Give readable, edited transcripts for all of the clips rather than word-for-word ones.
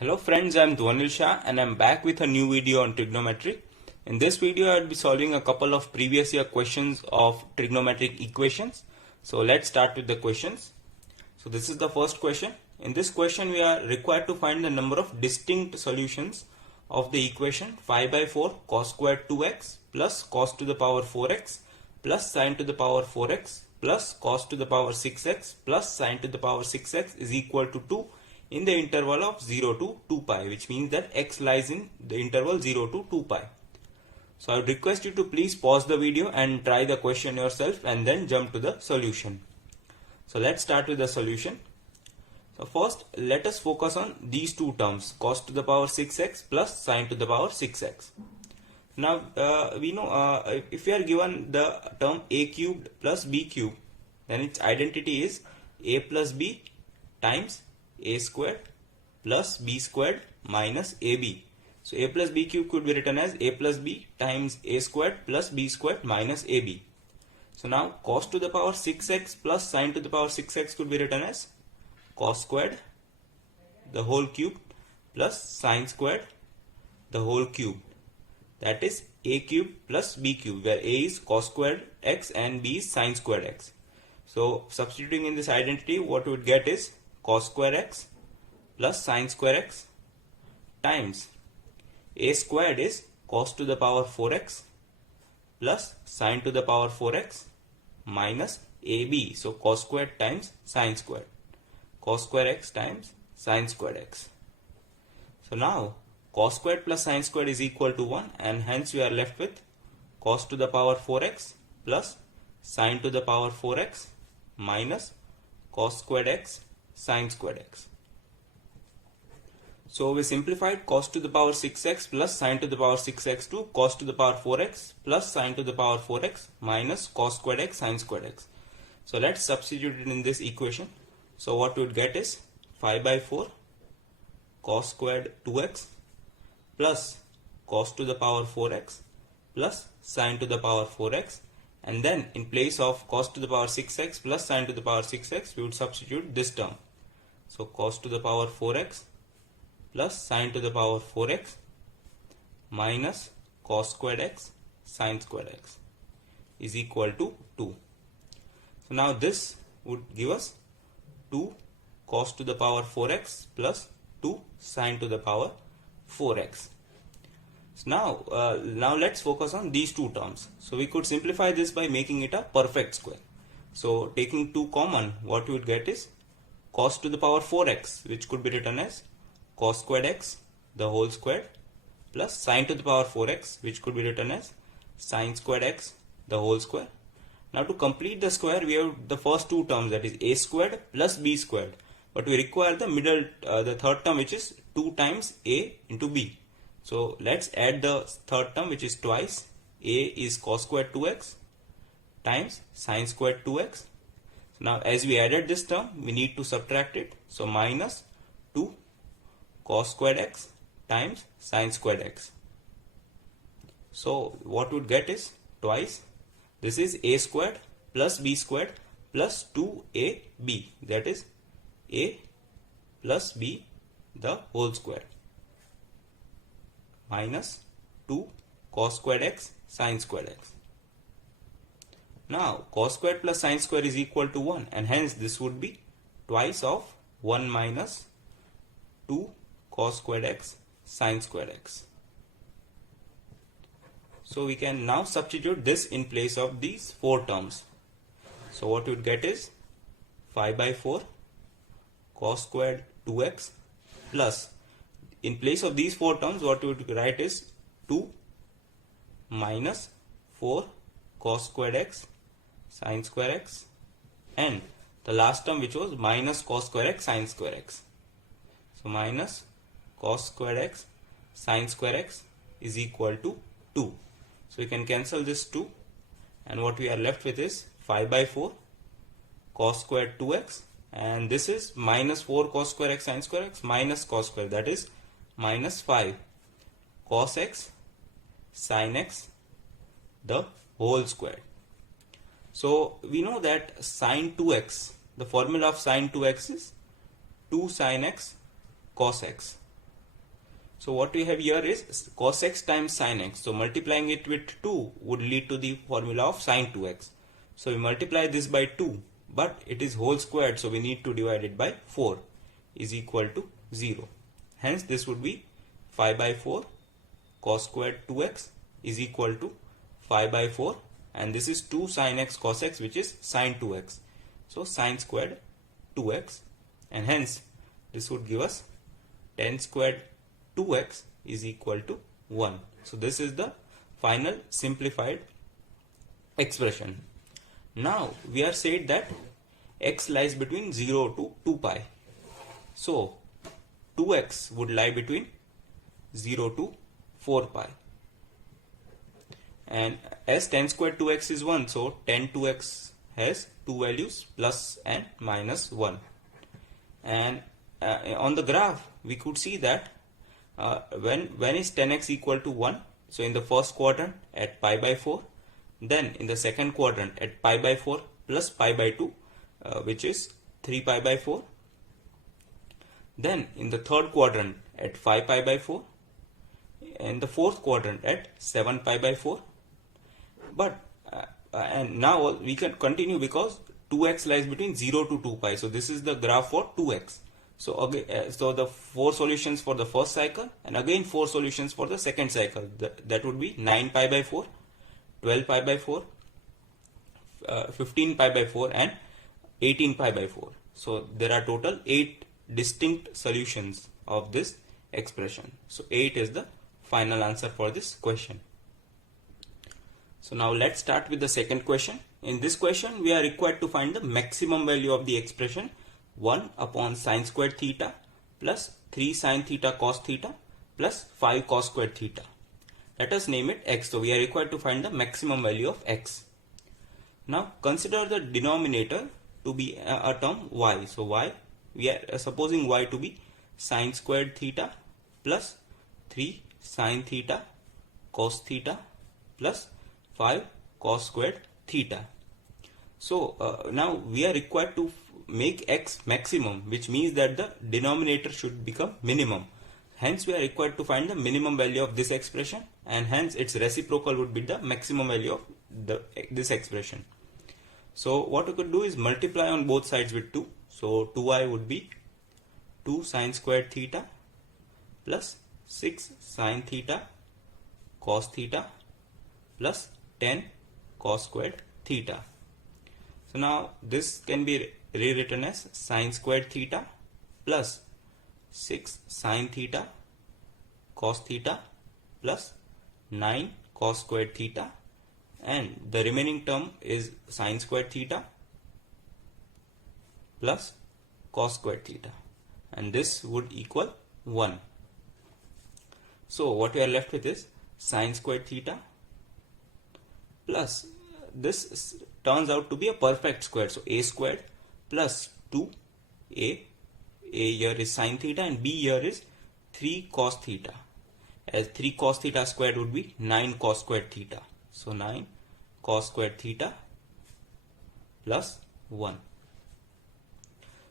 Hello friends, I am Dhwanil Shah and I am back with a new video on trigonometry. In this video I will be solving a couple of previous year questions of trigonometric equations. So let's start with the questions. So this is the first question. In this question we are required to find the number of distinct solutions of the equation 5 by 4 cos squared 2x plus cos to the power 4x plus sin to the power 4x plus cos to the power 6x plus sin to the power 6x is equal to 2 in the interval of 0 to 2 pi, which means that x lies in the interval 0 to 2 pi. So I would request you to please pause the video and try the question yourself and then jump to the solution. So let's start with the solution. So first let us focus on these two terms, cos to the power 6x plus sin to the power 6x. Now we know if we are given the term a cubed plus b cubed, then its identity is a plus b times a squared plus b squared minus ab. So a plus b cube could be written as a plus b times a squared plus b squared minus ab. So now cos to the power 6x plus sin to the power 6x could be written as cos squared the whole cube plus sin squared the whole cube. That is a cube plus b cube, where a is cos squared x and b is sin squared x. So substituting in this identity, what we would get is cos square x plus sin square x times a squared is cos to the power 4x plus sin to the power 4x minus ab. So cos squared times sin squared, cos square x times sin squared x. So now cos squared plus sin squared is equal to 1, and hence we are left with cos to the power 4x plus sin to the power 4x minus cos squared x sin squared x. So we simplified cos to the power 6x plus sin to the power 6x to cos to the power 4x plus sin to the power 4x minus cos squared x sin squared x. So let's substitute it in this equation. So what we would get is 5 by 4 cos squared 2x plus cos to the power 4x plus sin to the power 4x, and then in place of cos to the power 6x plus sin to the power 6x we would substitute this term. So cos to the power 4x plus sin to the power 4x minus cos squared x sin squared x is equal to 2. So now this would give us 2 cos to the power 4x plus 2 sin to the power 4x. So now let's focus on these two terms. So we could simplify this by making it a perfect square. So taking 2 common, what we would get is cos to the power 4x, which could be written as cos squared x the whole squared plus sin to the power 4x, which could be written as sin squared x the whole square. Now to complete the square we have the first two terms, that is a squared plus b squared, but we require the middle the third term, which is 2 times a into b. So let's add the third term, which is twice a is cos squared 2x times sin squared 2x. So now as we added this term we need to subtract it, so minus 2 cos squared x times sin squared x. So what we would get is twice, this is a squared plus b squared plus 2ab, that is a plus b the whole square minus 2 cos squared x sin squared x. Now cos squared plus sin squared is equal to 1, and hence this would be twice of 1 minus 2 cos squared x sin squared x. So we can now substitute this in place of these 4 terms. So what you would get is 5 by 4 cos squared 2x plus, in place of these 4 terms what you would write is 2 minus 4 cos squared x sin square x, and the last term which was minus cos square x sin square x. So minus cos squared x sin square x is equal to 2. So we can cancel this 2, and what we are left with is 5 by 4 cos squared 2x, and this is minus 4 cos square x sin square x minus cos square, that is minus 5 cos x sin x the whole square. So we know that sin 2x, the formula of sin 2x is 2 sin x cos x. So what we have here is cos x times sin x. So multiplying it with 2 would lead to the formula of sin 2x. So we multiply this by 2, but it is whole squared, so we need to divide it by 4 is equal to 0. Hence this would be 5 by 4 cos squared 2x is equal to 5 by 4, and this is 2 sin x cos x, which is sin 2x. So sin squared 2x, and hence this would give us 10 squared 2x is equal to 1. So this is the final simplified expression. Now we are said that x lies between 0 to 2 pi. So 2x would lie between 0 to 4 pi. And as 10 squared 2x is 1, so 10 2x has two values, plus and minus 1. And on the graph we could see that when is 10x equal to 1? So in the first quadrant at pi by 4, then in the second quadrant at pi by 4 plus pi by 2, which is 3 pi by 4. Then in the third quadrant at 5 pi by 4, and the fourth quadrant at 7 pi by 4. But and now we can continue because 2x lies between 0 to 2 pi. So this is the graph for 2x. So again, so the 4 solutions for the first cycle, and again 4 solutions for the second cycle. That would be 9 pi by 4, 12 pi by 4, 15 pi by 4, and 18 pi by 4. So there are total 8 distinct solutions of this expression. So 8 is the final answer for this question. So now let's start with the second question. In this question we are required to find the maximum value of the expression 1 upon sin squared theta plus 3 sin theta cos theta plus 5 cos squared theta. Let us name it x. So we are required to find the maximum value of x. Now consider the denominator to be a term y. So y, we are supposing y to be sin squared theta plus 3 sin theta cos theta plus 5 cos squared theta. So now we are required to make x maximum, which means that the denominator should become minimum. Hence we are required to find the minimum value of this expression, and hence its reciprocal would be the maximum value of this expression. So what we could do is multiply on both sides with 2. So 2y would be 2 sin squared theta plus 6 sin theta cos theta plus 10 cos squared theta. So now this can be rewritten as sin squared theta plus 6 sin theta cos theta plus 9 cos squared theta, and the remaining term is sin squared theta plus cos squared theta, and this would equal 1. So what we are left with is sin squared theta plus, this turns out to be a perfect square, so a squared plus 2a, a here is sin theta and b here is 3 cos theta, as 3 cos theta squared would be 9 cos squared theta. So 9 cos squared theta plus 1.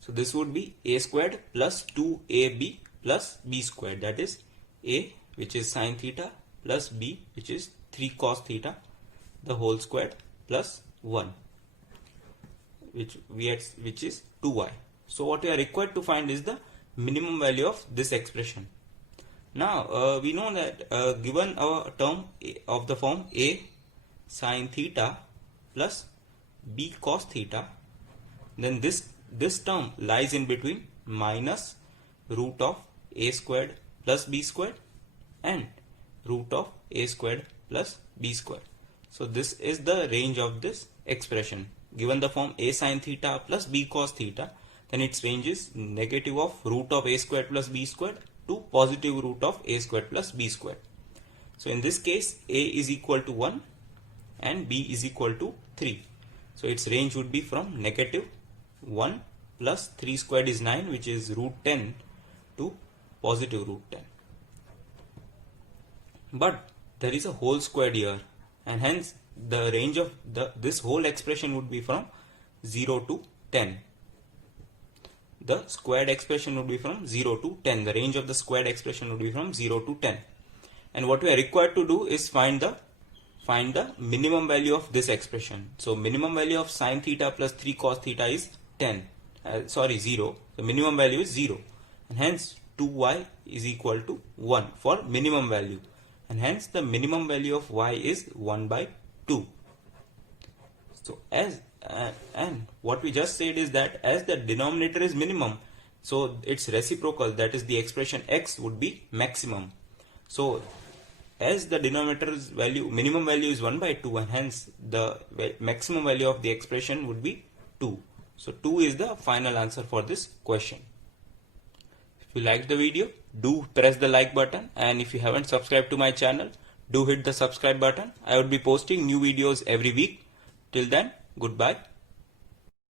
So this would be a squared plus 2ab plus b squared, that is a, which is sin theta, plus b, which is 3 cos theta, the whole squared, plus 1, which is 2y. So what we are required to find is the minimum value of this expression. Now we know that given our term of the form a sin theta plus b cos theta, then this term lies in between minus root of a squared plus b squared and root of a squared plus b squared. So this is the range of this expression. Given the form a sin theta plus b cos theta, then its range is negative of root of a squared plus b squared to positive root of a squared plus b squared. So in this case a is equal to 1 and b is equal to 3. So its range would be from negative 1 plus 3 squared is 9, which is root 10, to positive root 10. But there is a whole squared here, and hence the range of this whole expression would be from 0 to 10. the squared expression would be from 0 to 10. The range of the squared expression would be from 0 to 10. And what we are required to do is find the minimum value of this expression. So minimum value of sine theta plus 3 cos theta is 0. The minimum value is 0. And hence 2y is equal to 1 for minimum value. And hence the minimum value of y is 1 by 2. So and what we just said is that as the denominator is minimum, so its reciprocal, that is the expression x, would be maximum. So as the denominator's value, minimum value is 1 by 2, and hence the maximum value of the expression would be 2. So 2 is the final answer for this question. If you liked the video, do press the like button, and if you haven't subscribed to my channel, do hit the subscribe button. I would be posting new videos every week. Till then, goodbye.